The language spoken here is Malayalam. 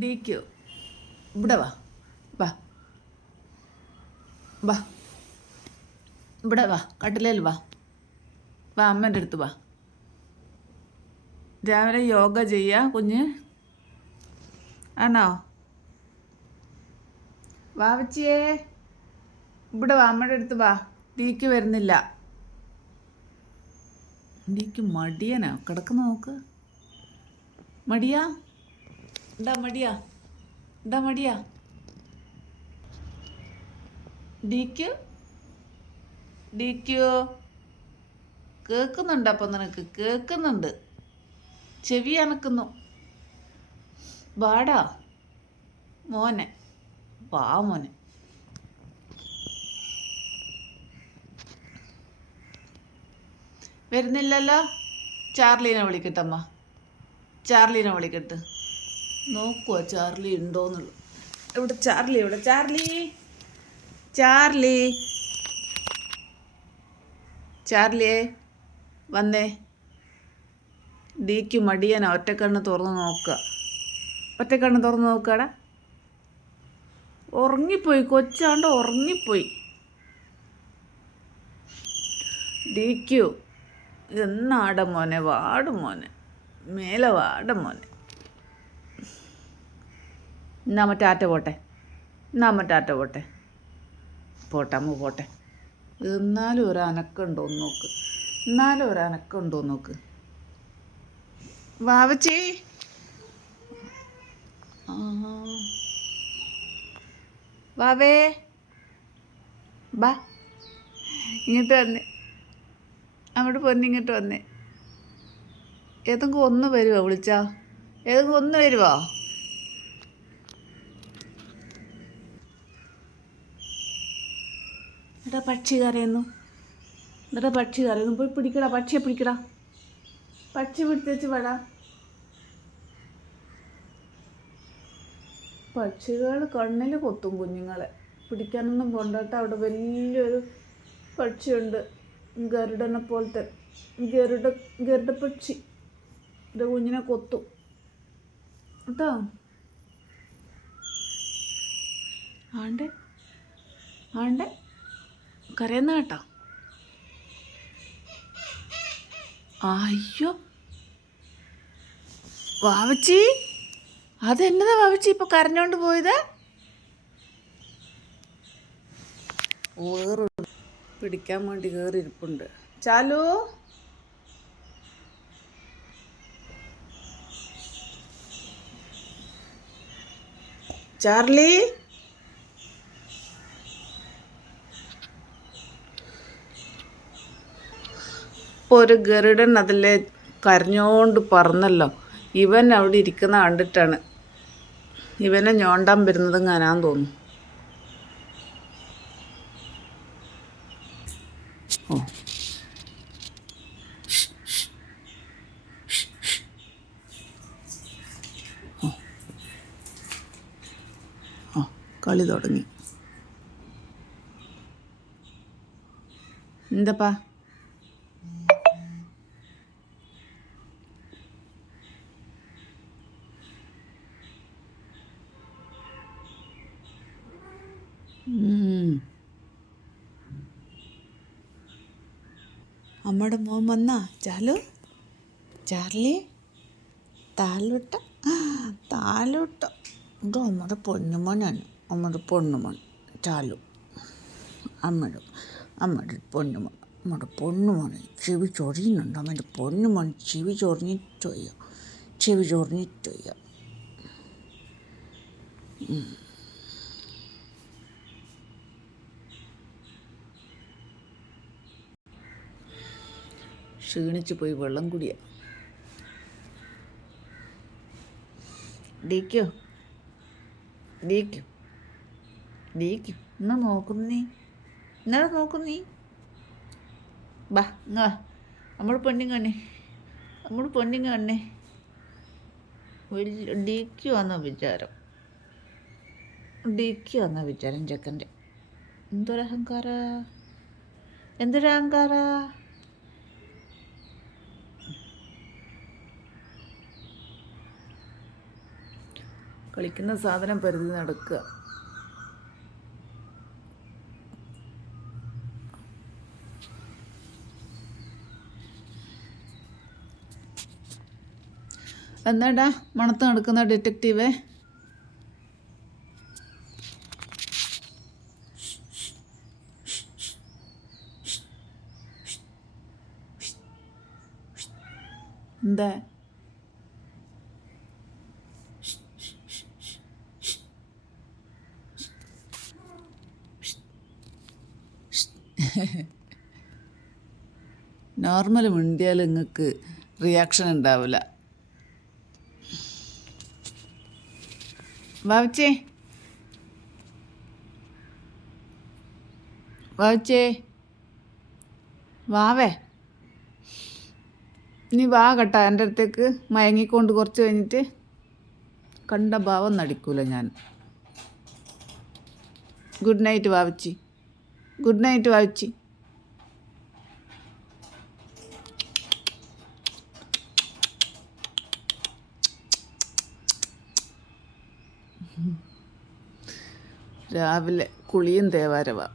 DQ ഇവിടെ വാ വാ വാ ഇവിടെ വാ കട്ടിലേൽ വാ വാ അമ്മേൻ്റെ അടുത്ത് വാ. രാവിലെ യോഗ ചെയ്യുക കുഞ്ഞ്, ആണോ? വാവച്ചിയേ ഇവിടെ വാ അമ്മയുടെ അടുത്ത് വാ. DQ വരുന്നില്ല. DQ മടിയനാ കിടക്കുന്ന നോക്ക്. മടിയാ എന്താ മടിയാ എന്താ മടിയാ DQ കേൾക്കുന്നുണ്ട്. അപ്പം നിനക്ക് കേൾക്കുന്നുണ്ട്, ചെവി അനക്കുന്നു. വാടാ മോനെ, വാ മോനെ. വരുന്നില്ലല്ലോ. ചാർലീനെ വിളിക്കട്ടമ്മ, ചാർലീനെ വിളിക്കട്ടെ. നോക്കുക ചാർലി ഉണ്ടോന്നുള്ളു. ഇവിടെ ചാർലി, ഇവിടെ ചാർലി, ചാർലി, ചാർലിയേ വന്നേ. DQ മടിയനാ, ഒറ്റക്കണ്ണ് തുറന്ന് നോക്കുക. ഒറ്റക്കണ്ണ് തുറന്ന് നോക്കാടാ. ഉറങ്ങിപ്പോയി, കൊച്ചാണ്ട് ഉറങ്ങിപ്പോയി. DQ എന്നാട മോനെ, വാടും മോനെ, മേലെ വാടും മോനെ. എന്നാ ടാറ്റ പോട്ടെ, എന്നാ ടാറ്റ പോട്ടെ. പോട്ടെ അമ്മ പോട്ടെ. എന്നാലും ഒരു അനക്കുണ്ടോന്ന് നോക്ക്, എന്നാലും ഒരു അനക്കുണ്ടോന്ന് നോക്ക്. വാവച്ചി വാവേ ബാ ഇങ്ങോട്ട് വന്നേ, അങ്ങോട്ട് പൊന്നിങ്ങോട്ട് വന്നേ. ഏതെങ്കിലും ഒന്ന് വരുവോ വിളിച്ചാ? ഏതെങ്കിലും ഒന്ന് വരുവോ? എടാ പക്ഷി കരയുന്നു, എന്നിട്ടാ പക്ഷി കരയുന്നു. പോയി പിടിക്കടാ, പക്ഷിയെ പിടിക്കടാ. പക്ഷി പിടിച്ചു വേടാ. പക്ഷികൾ കണ്ണിൽ കൊത്തും കുഞ്ഞുങ്ങളെ. പിടിക്കാനൊന്നും കൊണ്ടോട്ടെ. അവിടെ വലിയൊരു പക്ഷിയുണ്ട്, ഗരുഡനെ പോലത്തെ. ഗരുഡ പക്ഷി എൻ്റെ കുഞ്ഞിനെ കൊത്തും കേട്ടോ. ആണ്ടേ ആണ്ടേ കരയുന്ന കേട്ടോ. അയ്യോ വാവച്ചി, അതെന്നതാ വാവച്ചി ഇപ്പൊ കരഞ്ഞോണ്ട് പോയത്? വേറെ പിടിക്കാൻ വേണ്ടി കയറിയിരിപ്പുണ്ട്. ചാലു ചാർലി ഇപ്പോൾ ഒരു ഗരുഡൻ അതിലെ കരഞ്ഞോണ്ട് പറന്നല്ലോ. ഇവൻ അവിടെ ഇരിക്കുന്ന കണ്ടിട്ടാണ് ഇവനെ ഞോണ്ടാൻ വരുന്നതും കാണാൻ തോന്നുന്നു. ഓ കളി തുടങ്ങി. എന്താപ്പാ അമ്മയുടെ മോൻ വന്നാ? ചാർലി താലോട്ട ഇത് അമ്മയുടെ പൊന്നുമോനാണ്, അമ്മയുടെ പൊന്നുമോൻ ചാലു. അമ്മയുടെ പൊന്നുമോൻ, അമ്മയുടെ പൊന്നുമോൻ. ചെവി ചൊറിയുന്നുണ്ട് അമ്മയുടെ പൊന്നുമോൻ. ചെവി ചൊറിഞ്ഞിട്ട് വയ്യ. ക്ഷീണിച്ച് പോയി വെള്ളം കുടിയാ. DQ എന്നാ നോക്കുന്നീ, ബാ ഇങ്ങ നമ്മൾ പെണ്ണിങ് തന്നെ, വലിയ DQ ആണെന്ന വിചാരം ചെക്കൻ്റെ. എന്തൊരഹങ്കാര. കളിക്കുന്ന സാധനം പരിധി നടക്കുക. എന്നാടാ മണത്ത് നടക്കുന്ന ഡിറ്റക്റ്റീവേ? എന്താ നോർമൽ മിണ്ടിയാൽ നിങ്ങൾക്ക് റിയാക്ഷൻ ഉണ്ടാവില്ല. വാവച്ചേ വാവച്ചേ വാവേ, നീ വാ കേട്ടാ എൻ്റെ അടുത്തേക്ക്. മയങ്ങിക്കൊണ്ട് കുറച്ച് കഴിഞ്ഞിട്ട് കണ്ട ഭാവം നടിക്കൂല ഞാൻ. ഗുഡ് നൈറ്റ് വാവച്ചി, ഗുഡ് നൈറ്റ് വാവച്ചി. രാവിലെ കുളിയും തേവാരവാ.